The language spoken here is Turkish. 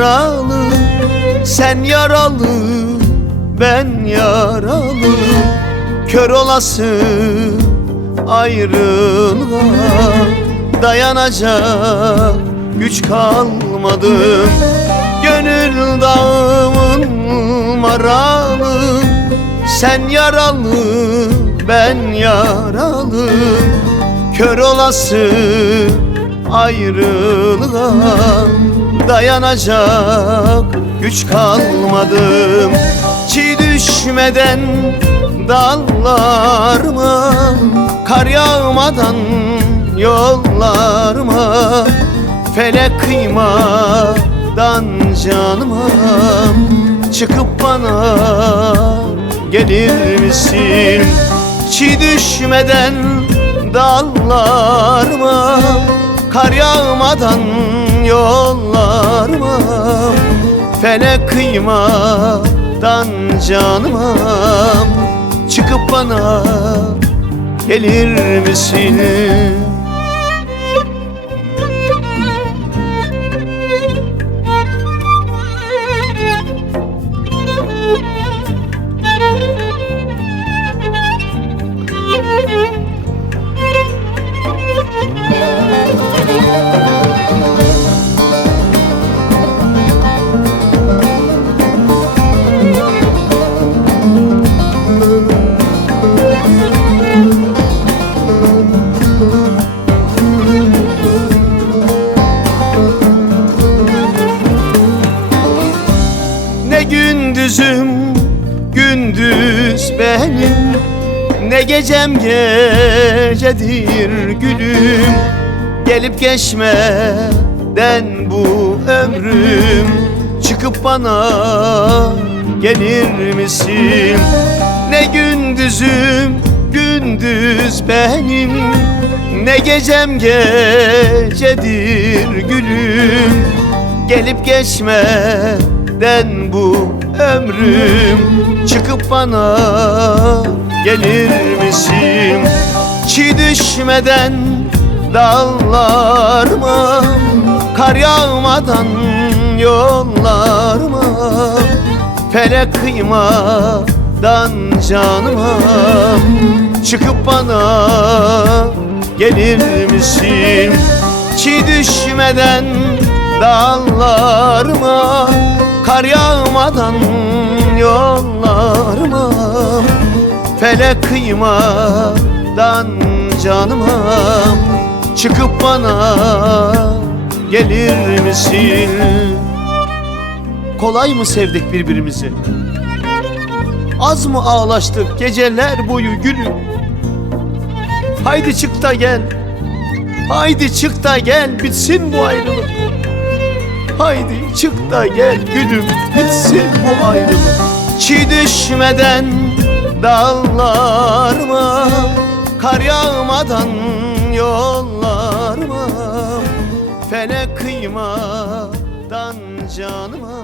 yaralı, sen yaralı, ben yaralı. Kör olası ayrılığa dayanacak güç kalmadı. Gönül dağımın maralı, sen yaralı, ben yaralı. Kör olası ayrılığa dayanacak güç kalmadı. Çiğ düşmeden dallarıma, kar yağmadan yollarıma, felek kıymadan canıma çıkıp bana gelir misin? Çiğ düşmeden dallarıma, kar yağmadan yollarıma, felek kıymadan canıma çıkıp bana gelir misin? Ne gündüzüm gündüz benim, ne gecem gecedir gülüm. Gelip geçmeden bu ömrüm, çıkıp bana gelir misin? Ne gündüzüm gündüz benim, ne gecem gecedir gülüm. Gelip geçmeden bu ömrüm, çıkıp bana gelir misin? Çiğ düşmeden dallarıma, kar yağmadan yollarıma, felek kıymadan canıma çıkıp bana gelir misin? Çiğ düşmeden dallarıma, kar yağmadan yollarıma, felek kıymadan canıma çıkıp bana gelir misin? Kolay mı sevdik birbirimizi? Az mı ağlaştık geceler boyu gülüm? Haydi çık da gel, haydi çık da gel, bitsin bu ayrılık. Haydi çık da gel gülüm, bitsin bu ayrılık. Çiğ düşmeden dallarıma, kar yağmadan yollarıma, felek kıymadan canıma